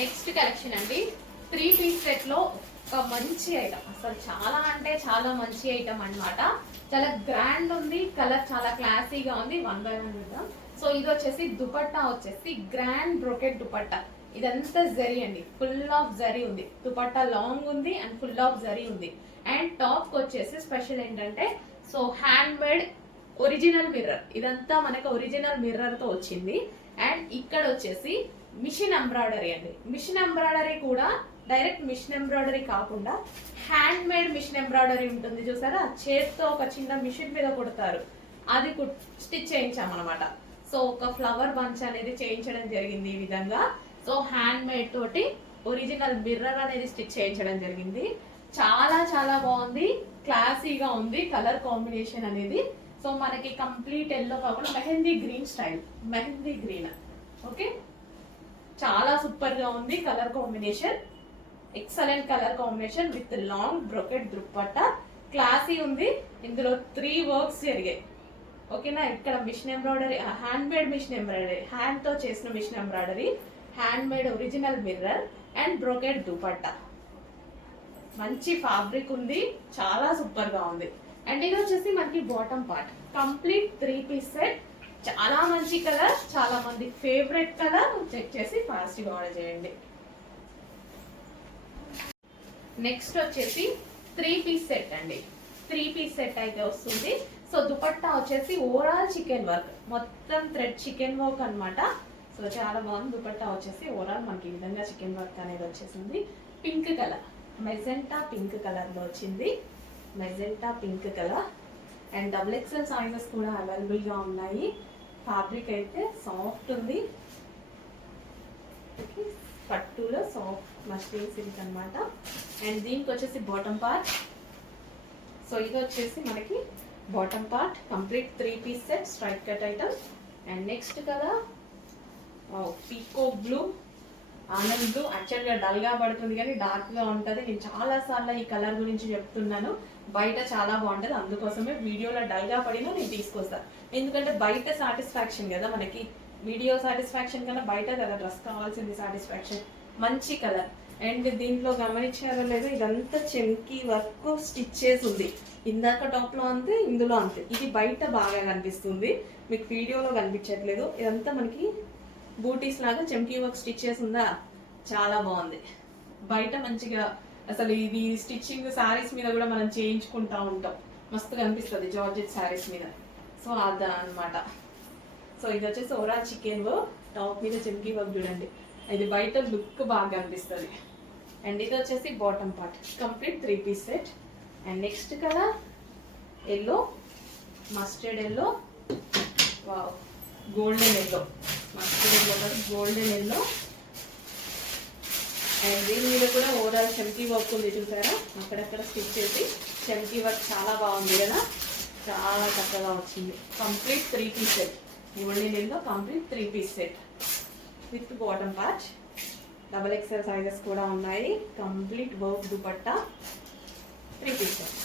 Next collection అండి 3 piece set లో ఒక మంచి ఐటమ్, అసలు చాలా అంటే చాలా మంచి ఐటమ్ అన్నమాట. చాలా గ్రాండ్ ఉంది, కలర్ చాలా క్లాసీగా ఉంది. 1 బై 1 చూద్దాం. సో ఇది వచ్చేసి దుపట్టా వచ్చేసి గ్రాండ్ బ్రోకెట్ దుపట్టా. ఇదంతా జరీ అండి, ఫుల్ ఆఫ్ జరీ ఉంది. దుపట్టా లాంగ్ ఉంది అండ్ ఫుల్ ఆఫ్ జరీ ఉంది. అండ్ టాప్ వచ్చేసి స్పెషల్ ఏంటంటే so hand made original mirror. ఇదంతా మనకు ఒరిజినల్ మిర్రర్ తో వచ్చింది. అండ్ ఇక్కడ వచ్చేసి మిషన్ ఎంబ్రాయిడరీ అండి. మిషన్ ఎంబ్రాయిడరీ కూడా డైరెక్ట్ మిషన్ ఎంబ్రాయిడరీ కాకుండా హ్యాండ్ మేడ్ మిషన్ ఎంబ్రాయిడరీ ఉంటుంది చూసారా, చేతితో ఒక చిన్న మిషన్ మీద కుడతారు, అది స్టిచ్ చేయించామన్నమాట. సో ఒక ఫ్లవర్ బంచ్ అనేది చేయించడం జరిగింది ఈ విధంగా. సో హ్యాండ్ మేడ్ తోటి ఒరిజినల్ మిర్రర్ అనేది స్టిచ్ చేయించడం జరిగింది. చాలా చాలా బాగుంది, క్లాసీగా ఉంది కలర్ కాంబినేషన్ అనేది. సో మనకి కంప్లీట్ ఎల్లో కాకుండా mehndi green style, mehndi green. Okay, చాలా సూపర్ గా ఉంది colour combination. Excellent colour combination with long brocade dupatta. Classy ఉంది. ఇందులో 3 వర్క్స్ జరిగాయి. ఓకేనా, ఇక్కడ machine embroidery, hand made machine embroidery, hand తో చేసిన machine embroidery, hand made original mirror and brocade dupatta. మంచి ఫ్యాబ్రిక్ ఉంది, చాలా సూపర్ గా ఉంది. అండ్ ఇది వచ్చేసి మనకి bottom part. Complete 3 piece set. చాలా మంచి కలర్, చాలా మంది ఫేవరెట్ కలర్. చెక్ చేసి ఫాస్ట్ గా ఆర్డర్ చేయండి. నెక్స్ట్ వచ్చేసి 3 పీస్ సెట్ అండి. 3 పీస్ సెట్ అయితే వస్తుంది. సో దుపట్టా వచ్చేసి ఓవరాల్ చికెన్ వర్క్, మొత్తం థ్రెడ్ చికెన్ వర్క్ అన్నమాట. సో చాలా బాగుంది. దుపట్టా వచ్చేసి ఓవరాల్ మనకి ఈ విధంగా చికెన్ వర్క్ అనేది వచ్చేసింది. Pink colour, magenta pink colour లో వచ్చింది. Magenta pink colour. And XXL sizes కూడా అవైలబుల్ గా ఉన్నాయి. ఫ్యాబ్రిక్ అయితే సాఫ్ట్ ఉంది, పట్టులో సాఫ్ట్ మస్లిన్ సిల్క్ అనమాట. అండ్ దీనికి వచ్చేసి బాటమ్ పార్ట్. సో ఇది వచ్చేసి మనకి bottom part. Complete 3 piece set straight cut item. And next కదా పీకో బ్లూ, ఆనంద్ బ్లూ. యాక్చువల్గా డల్ గా పడుతుంది కానీ డార్క్ గా ఉంటుంది. నేను చాలా సార్లు ఈ కలర్ గురించి చెప్తున్నాను, బయట చాలా బాగుంటుంది, అందుకోసమే వీడియోలో డల్ గా పడినా నేను తీసుకొస్తాను. ఎందుకంటే బయట సాటిస్ఫాక్షన్ కదా మనకి, వీడియో సాటిస్ఫాక్షన్ కన్నా బయట కదా డ్రెస్ కావాల్సింది సాటిస్ఫాక్షన్. మంచి కలర్. అండ్ దీంట్లో గమనించారో లేదో ఇదంతా చెంకీ వర్క్ స్టిచ్ చేసి ఉంది. ఇందాక టాప్ లో అంతే, ఇందులో అంతే. ఇది బయట బాగా కనిపిస్తుంది, మీకు వీడియోలో కనిపించట్లేదు. ఇదంతా మనకి బూటీస్ లాగా చెంకీ వర్క్ స్టిచ్ చేసి ఉందా, చాలా బాగుంది. బయట మంచిగా అసలు ఇది స్టిచ్చింగ్ శారీస్ మీద కూడా మనం చేయించుకుంటా ఉంటాం, మస్తు కనిపిస్తుంది జార్జెట్ శారీస్ మీద. సో అదా అనమాట. సో ఇది వచ్చేసి ఓవరాల్ చికెన్ వర్క్, టాప్ మీద చెంకీ వర్క్ చూడండి, ఇది బయట లుక్ బాగా కనిపిస్తుంది. అండ్ ఇది వచ్చేసి bottom part. Complete 3 piece set. And next colour yellow, mustard yellow, golden yellow, mustard yellow కాదు గోల్డెన్ ఎల్లో. అండ్ దీని మీద కూడా ఓవరాల్ చెంకీ వర్క్ ఉంది చూసారా, అక్కడక్కడ స్టిచ్ చేసి చెంకీ వర్క్ చాలా బాగుంది కదా, చాలా చక్కగా వచ్చింది. Complete 3 piece set. Golden yellow complete 3 piece set with bottom part. XXL sizes కూడా ఉన్నాయి. Complete work dupatta 3 piece set.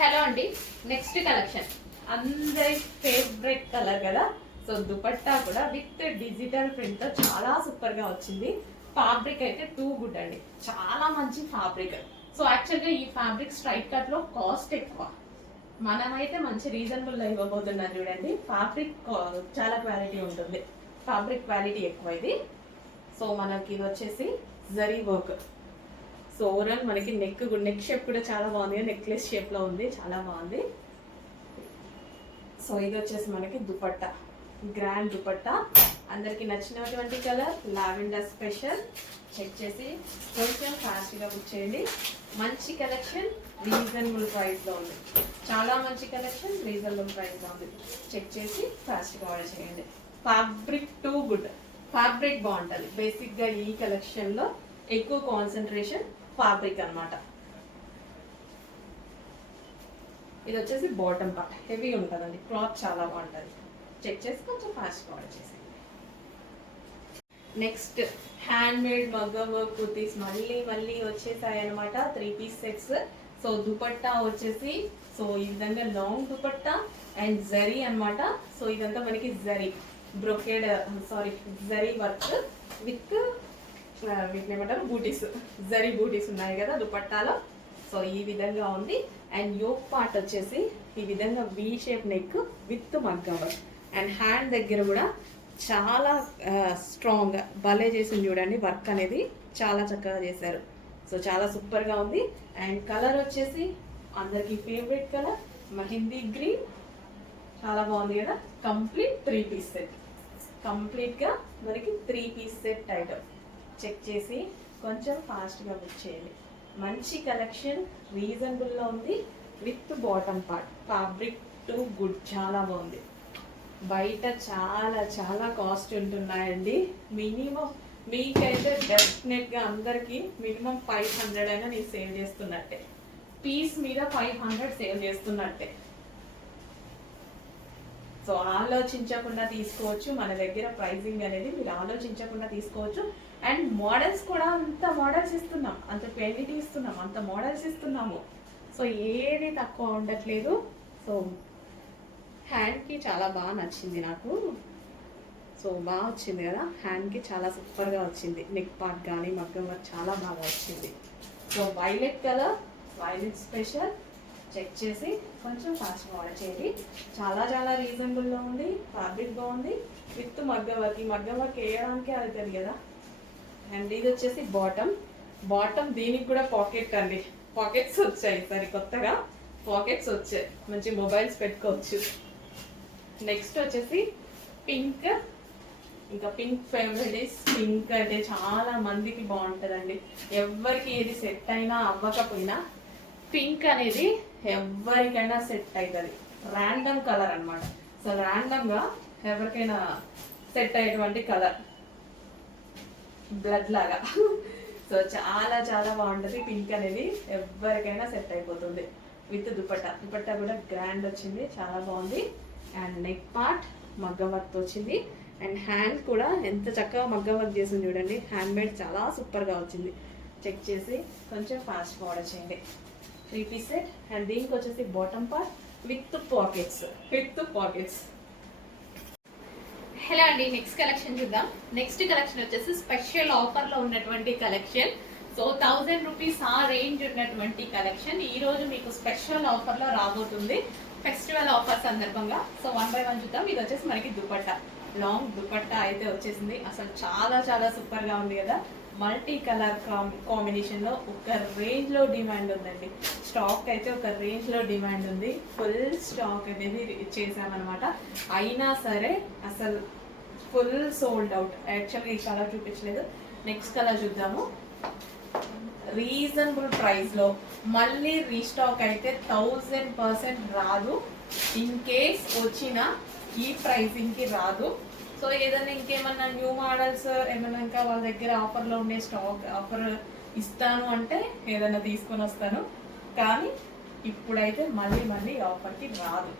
Hello అండి, నెక్స్ట్ కలెక్షన్ అందరి ఫేవరెట్ కలర్ కదా. సో దుపట్టా కూడా విత్ డిజిటల్ ప్రింట్ తో చాలా సూపర్ గా వచ్చింది. ఫ్యాబ్రిక్ అయితే టూ గుడ్ అండి, చాలా మంచి ఫ్యాబ్రిక్. సో యాక్చువల్గా ఈ ఫ్యాబ్రిక్ స్ట్రైట్ కట్ లో కాస్ట్ ఎక్కువ, మనమైతే మంచి రీజనబుల్ లో ఇవ్వబోతున్నాం చూడండి. ఫ్యాబ్రిక్ చాలా క్వాలిటీ ఉంటుంది, ఫ్యాబ్రిక్ క్వాలిటీ ఎక్కువ ఇది. సో మనకి ఇది వచ్చేసి జరీ వర్క్. సో ఓవరాల్ మనకి నెక్ షేప్ కూడా చాలా బాగుంది, నెక్లెస్ షేప్ లో ఉంది, చాలా బాగుంది. సో ఇది వచ్చేసి మనకి దుపట్టా, గ్రాండ్ దుపట్టా. అందరికి నచ్చినటువంటి కలర్ లావెండర్ స్పెషల్. చెక్ చేసి కొంచెం ఫాస్ట్గా బుక్ చేయండి. మంచి కలెక్షన్, రీజనబుల్ ప్రైస్లో ఉంది, చాలా మంచి కలెక్షన్, రీజనబుల్ ప్రైస్లో ఉంది. చెక్ చేసి ఫాస్ట్గా ఆర్డర్ చేయండి. ఫ్యాబ్రిక్ టూ గుడ్, ఫ్యాబ్రిక్ బాగుంటుంది. బేసిక్గా ఈ కలెక్షన్లో ఎక్కువ కాన్సన్ట్రేషన్ ఫ్యాబ్రిక్ అనమాట. ఇది వచ్చేసి బాటమ్ పార్ట్, హెవీ ఉంటుందండి, క్లాత్ చాలా బాగుంటుంది. చెక్ చేసి కొంచెం ఫాస్ట్గా ఆర్డర్ చేసేయండి. నెక్స్ట్ హ్యాండ్ మేడ్ మగ్గం వర్క్ కుర్తీస్ మళ్ళీ వచ్చేసాయి అనమాట. 3 పీస్ సెట్స్. సో దుపట్టా వచ్చేసి సో ఈ విధంగా లాంగ్ దుపట్టా అండ్ జరీ అనమాట. సో ఇదంతా మనకి zari brocade sorry zari work with వీటిని ఏమంటారు బూటీస్, జరీ బూటీస్ ఉన్నాయి కదా దుపట్టాలో. సో ఈ విధంగా ఉంది. అండ్ యోక్ పార్ట్ వచ్చేసి ఈ విధంగా వి షేప్ నెక్ విత్ మగ్గం వర్క్. అండ్ హ్యాండ్ దగ్గర కూడా చాలా స్ట్రాంగ్ భలే చేసింది చూడండి. వర్క్ అనేది చాలా చక్కగా చేశారు. సో చాలా సూపర్గా ఉంది. అండ్ కలర్ వచ్చేసి అందరికి ఫేవరెట్ కలర్ మెహందీ గ్రీన్. చాలా బాగుంది కదా. Complete 3 piece set. కంప్లీట్గా మనకి 3 పీస్ సెట్ ఐటమ్. చెక్ చేసి కొంచెం ఫాస్ట్గా బుక్ చేయండి. మంచి కలెక్షన్, రీజనబుల్లో ఉంది. With bottom part fabric to good, చాలా బాగుంది. బయట చాలా చాలా కాస్ట్ ఉంటున్నాయండి. మినిమం మీకైతే డెఫినెట్గా అందరికీ మినిమం 500 అయినా నేను సేవ్ చేస్తున్నట్టే. పీస్ మీద 500 సేవ్ చేస్తున్నట్టే. సో ఆలోచించకుండా తీసుకోవచ్చు. మన దగ్గర ప్రైజింగ్ అనేది మీరు ఆలోచించకుండా తీసుకోవచ్చు. అండ్ మోడల్స్ కూడా అంత మోడల్స్ ఇస్తున్నాం, అంత క్వాలిటీ ఇస్తున్నాం, అంత మోడల్స్ ఇస్తున్నాము. సో ఏది తక్కువ ఉండట్లేదు. సో హ్యాండ్కి చాలా బాగా నచ్చింది నాకు. సో బాగా వచ్చింది కదా, హ్యాండ్కి చాలా సూపర్గా వచ్చింది. నెక్ పార్ట్ కానీ మగ్గం వర్క్ చాలా బాగా వచ్చింది. So violet colour, violet special. Check చేసి కొంచెం ఫాస్ట్గా ఆర్డర్ చేయండి. చాలా చాలా రీజనబుల్లో ఉంది. ఫ్యాబ్రిక్ బాగుంది. విత్ మగ్గం వర్క్. ఈ మగ్గం వర్క్ వేయడానికే అవుతుంది కదా. అండ్ ఇది వచ్చేసి బాటమ్. బాటమ్ దీనికి కూడా పాకెట్ అండి. పాకెట్స్ వచ్చాయి సరి కొత్తగా. పాకెట్స్ వచ్చాయి, మంచి మొబైల్స్ పెట్టుకోవచ్చు. నెక్స్ట్ వచ్చేసి పింక్. ఇంకా పింక్ ఫేవరెట్. పింక్ అంటే చాలా మందికి బాగుంటుందండి. ఎవరికి ఏది సెట్ అయినా అవ్వకపోయినా పింక్ అనేది ఎవరికైనా సెట్ అవుతుంది. ర్యాండమ్ కలర్ అనమాట. సో ర్యాండమ్గా ఎవరికైనా సెట్ అయ్యేటువంటి కలర్, బ్లడ్ లాగా. సో చాలా చాలా బాగుంటుంది పింక్ అనేది. ఎవరికైనా సెట్ అయిపోతుంది. విత్ దుపట్టా. దుపట్టా కూడా గ్రాండ్ వచ్చింది, చాలా బాగుంది. అండ్ నెక్ పార్ట్ మగ్గం వర్క్ వచ్చింది. అండ్ హ్యాండ్ కూడా ఎంత చక్కగా మగ్గం వర్క్ చేసింది చూడండి. హ్యాండ్ మేడ్ చాలా సూపర్గా వచ్చింది. చెక్ చేసి కొంచెం ఫాస్ట్గా ఆర్డర్ చేయండి. 3 పీస్ సెట్. అండ్ దీనికి వచ్చేసి bottom part with pockets. Hello అండి, నెక్స్ట్ కలెక్షన్ చూద్దాం. నెక్స్ట్ కలెక్షన్ వచ్చేసి స్పెషల్ ఆఫర్లో ఉన్నటువంటి కలెక్షన్. సో 1000 రూపీస్ ఆ రేంజ్ ఉన్నటువంటి కలెక్షన్ ఈ రోజు మీకు స్పెషల్ ఆఫర్లో రాబోతుంది, ఫెస్టివల్ ఆఫర్ సందర్భంగా. సో 1 by 1 చూద్దాం. ఇది వచ్చేసి మనకి దుపట్టా, లాంగ్ దుపట్టా అయితే వచ్చేసింది. అసలు చాలా చాలా సూపర్గా ఉంది కదా. మల్టీ కలర్ కాంబినేషన్లో ఒక రేంజ్లో డిమాండ్ ఉందండి. స్టాక్ అయితే ఒక రేంజ్లో డిమాండ్ ఉంది. ఫుల్ స్టాక్ అనేది చేసామన్నమాట. అయినా సరే అసలు ఫుల్ సోల్డ్ అవుట్. యాక్చువల్గా ఈ కలర్ చూపించలేదు. నెక్స్ట్ కలర్ చూద్దాము. రీజనబుల్ ప్రైస్లో మళ్ళీ రీస్టాక్ అయితే 1000% రాదు. ఇన్ కేస్ వచ్చినా ఈ ప్రైసింగ్కి రాదు. సో ఏదైనా ఇంకేమన్నా న్యూ మోడల్స్ ఏమైనా ఇంకా వాళ్ళ దగ్గర ఆఫర్లో ఉండే స్టాక్ ఆఫర్ ఇస్తాను అంటే ఏదైనా తీసుకొని వస్తాను. కానీ ఇప్పుడైతే మళ్ళీ ఆఫర్కి రాదు.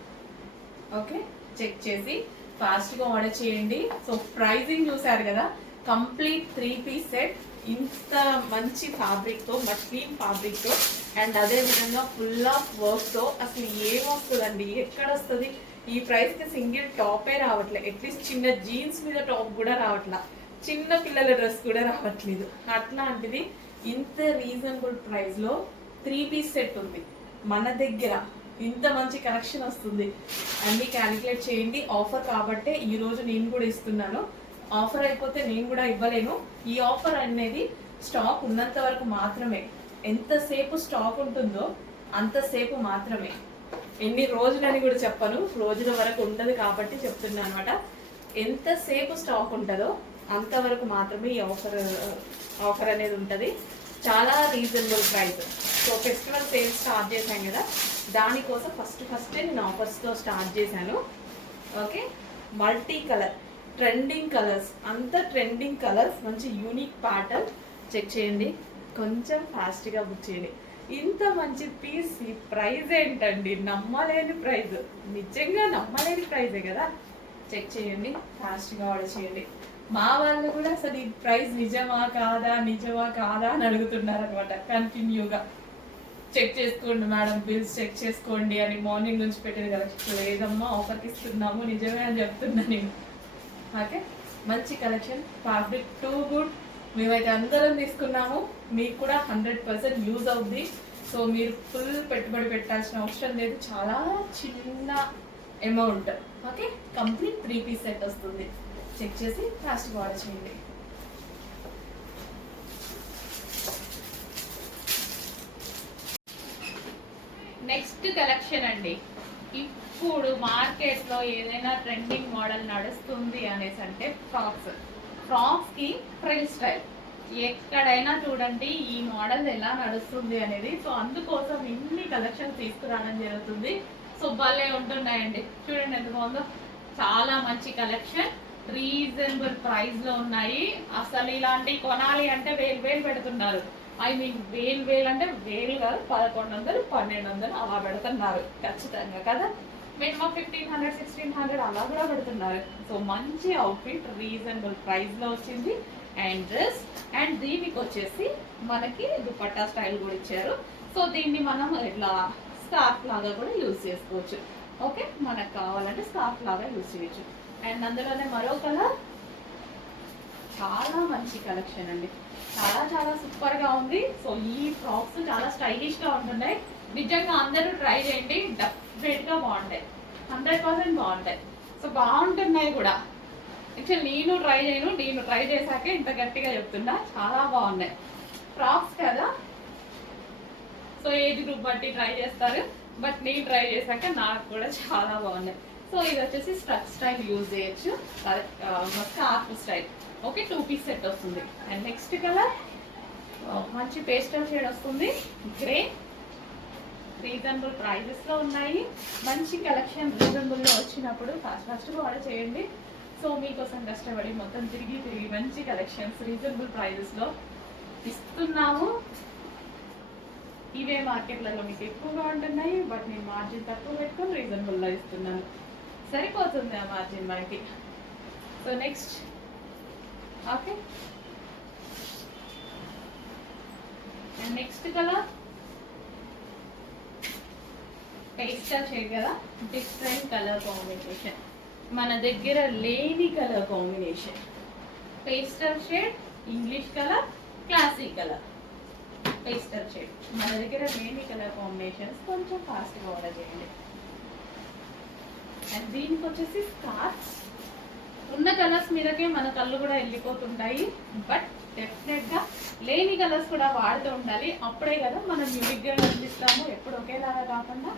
ఓకే, చెక్ చేసి ఫాస్ట్గా ఆర్డర్ చేయండి. సో ప్రైజింగ్ చూసారు కదా. Complete 3 piece set. ఇంత మంచి ఫ్యాబ్రిక్తో, మస్లిన్ ఫ్యాబ్రిక్తో, అండ్ అదేవిధంగా ఫుల్ ఆఫ్ వర్క్తో అసలు ఏమొస్తుందండి, ఎక్కడ వస్తుంది ఈ ప్రైస్కి? సింగిల్ టాపే రావట్లేదు. అట్లీస్ట్ చిన్న జీన్స్ మీద టాప్ కూడా రావట్లా, చిన్న పిల్లల డ్రెస్ కూడా రావట్లేదు. అట్లాంటిది ఇంత రీజనబుల్ ప్రైస్లో 3 పీస్ సెట్ ఉంది మన దగ్గర. ఇంత మంచి కలెక్షన్ వస్తుంది. అన్నీ క్యాలిక్యులేట్ చేయండి. ఆఫర్ కాబట్టే ఈరోజు నేను కూడా ఇస్తున్నాను. ఆఫర్ అయిపోతే నేను కూడా ఇవ్వలేను. ఈ ఆఫర్ అనేది స్టాక్ ఉన్నంత వరకు మాత్రమే. ఎంతసేపు స్టాక్ ఉంటుందో అంతసేపు మాత్రమే. ఎన్ని రోజులని కూడా చెప్పను, రోజుల వరకు ఉండదు కాబట్టి చెప్తున్నా అనమాట. ఎంతసేపు స్టాక్ ఉంటుందో అంతవరకు మాత్రమే ఈ ఆఫర్ అనేది ఉంటుంది. చాలా reasonable price. So festival sales start చేశాను కదా, దానికోసం ఫస్టే నేను ఆఫర్స్తో స్టార్ట్ చేశాను. Okay, multi colour, trending colours, అంత ట్రెండింగ్ కలర్స్, మంచి యూనిక్ ప్యాటర్న్. చెక్ చేయండి, కొంచెం ఫాస్ట్గా బుక్ చేయండి. ఇంత మంచి పీస్ ఈ ప్రైస్ ఏంటండి, నమ్మలేని ప్రైస్, నిజంగా నమ్మలేని ప్రైజే కదా. చెక్ చేయండి, ఫాస్ట్గా ఆర్డర్ చేయండి. మా వాళ్ళు కూడా అసలు ఈ ప్రైస్ నిజమా కాదా అని అడుగుతున్నారు అనమాట కంటిన్యూగా. చెక్ చేసుకోండి మేడం, బిల్స్ చెక్ చేసుకోండి అని మార్నింగ్ నుంచి పెట్టేది కదా. లేదమ్మా ఆఫర్కి ఇస్తున్నాము, నిజమే అని చెప్తున్నా నేను. ఓకే, మంచి కలెక్షన్, ఫ్యాబ్రిక్ టూ గుడ్. మేమైతే అందరం తీసుకున్నాము, మీకు కూడా 100% యూజ్ అవుద్ది. సో మీరు ఫుల్ పెట్టుబడి పెట్టాల్సిన అవసరం లేదు, చాలా చిన్న amount. Okay, complete 3 piece set వస్తుంది. చెక్ చేసి ప్లాస్టిక్ ఆర్డర్ చేయండి. నెక్స్ట్ కలెక్షన్ అండి. ఇప్పుడు మార్కెట్లో ఏదైనా ట్రెండింగ్ మోడల్ నడుస్తుంది అనేసి అంటే ఫ్రాక్స్ కి ఫ్రిల్ స్టైల్. ఎక్కడైనా చూడండి ఈ మోడల్ ఎలా నడుస్తుంది అనేది. సో అందుకోసం ఇన్ని కలెక్షన్ తీసుకురావడం జరుగుతుంది. సో భలే ఉంటున్నాయండి, చూడండి ఎంత బాగుందో. చాలా మంచి కలెక్షన్, రీజనబుల్ ప్రైస్ లో ఉన్నాయి. అసలు ఇలాంటి కొనాలి అంటే వేలు పెడుతున్నారు. ఐ మీన్ వేలు అంటే వేలు కాదు, 1100 1200 అలా పెడుతున్నారు ఖచ్చితంగా కదా. మినిమం 1500 1600 అలా కూడా పెడుతున్నారు. సో మంచి అవుట్ఫిట్ రీజనబుల్ ప్రైస్ లో వచ్చింది. అండ్ డ్రెస్, అండ్ దీనికి వచ్చేసి మనకి దుపట్టా స్టైల్ కూడా ఇచ్చారు. సో దీన్ని మనం ఇట్లా స్కార్ఫ్ లాగా కూడా యూజ్ చేసుకోవచ్చు. ఓకే, మనకు కావాలంటే స్కార్ఫ్ లాగా యూజ్ చేయొచ్చు. అండ్ అందులోనే మరో కలర్, చాలా మంచి కలెక్షన్ అండి, చాలా సూపర్ గా ఉంది. సో ఈ ఫ్రాక్స్ చాలా స్టైలిష్ గా ఉంటున్నాయి. నిజంగా అందరూ ట్రై చేయండి, డెఫినెట్ గా బాగుంటాయి, 100% బాగుంటాయి. సో బాగుంటున్నాయి కూడా. యాక్చువల్ నేను ట్రై చేశాకే ఇంత గట్టిగా చెప్తున్నా. చాలా బాగున్నాయి ఫ్రాక్స్ కదా. సో ఏజ్ గ్రూప్ బట్టి ట్రై చేస్తారు, బట్ నేను ట్రై చేశాక నాకు కూడా చాలా బాగున్నాయి. సో ఇది వచ్చేసి స్ట్రక్ స్టైల్ యూజ్ చేయొచ్చు, scarf style. Okay, 2 piece set వస్తుంది. అండ్ నెక్స్ట్ కలర్ మంచి పేస్టల్ షేడ్ వస్తుంది, గ్రే. రీజనబుల్ ప్రైజెస్ లో ఉన్నాయి. మంచి కలెక్షన్ రీజనబుల్ లో వచ్చినప్పుడు ఫస్ట్ ఆర్డర్ చేయండి. సో మీకోసం కష్టపడి మొత్తం తిరిగి మంచి కలెక్షన్స్ రీజనబుల్ ప్రైజెస్ లో ఇస్తున్నాము. ఇవే మార్కెట్లలో మీకు ఎక్కువగా ఉంటున్నాయి, బట్ నేను మార్జిన్ తక్కువ పెట్టుకొని రీజనబుల్ లో ఇస్తున్నాను. సరిపోతుంది ఆ మార్జిన్ మనకి. So next, okay, and next colour pastel shade కదా, డిఫరెంట్ కలర్ కాంబినేషన్, మన దగ్గర లేని colour combination. Pastel shade, English colour, classic colour. Pastel shade మన దగ్గర లేని కలర్ కాంబినేషన్స్, కొంచెం ఫాస్ట్గా ఆర్డర్ చేయండి. అండ్ దీనికి వచ్చేసి స్కార్ఫ్. ఉన్న కలర్స్ మీదకే మన కళ్ళు కూడా వెళ్ళిపోతుంటాయి, బట్ డెఫినెట్గా లేని కలర్స్ కూడా వాడుతూ ఉండాలి. అప్పుడే కదా మనం యూనిక్గా కనిపిస్తాము, ఎప్పుడు ఒకేలాగా కాకుండా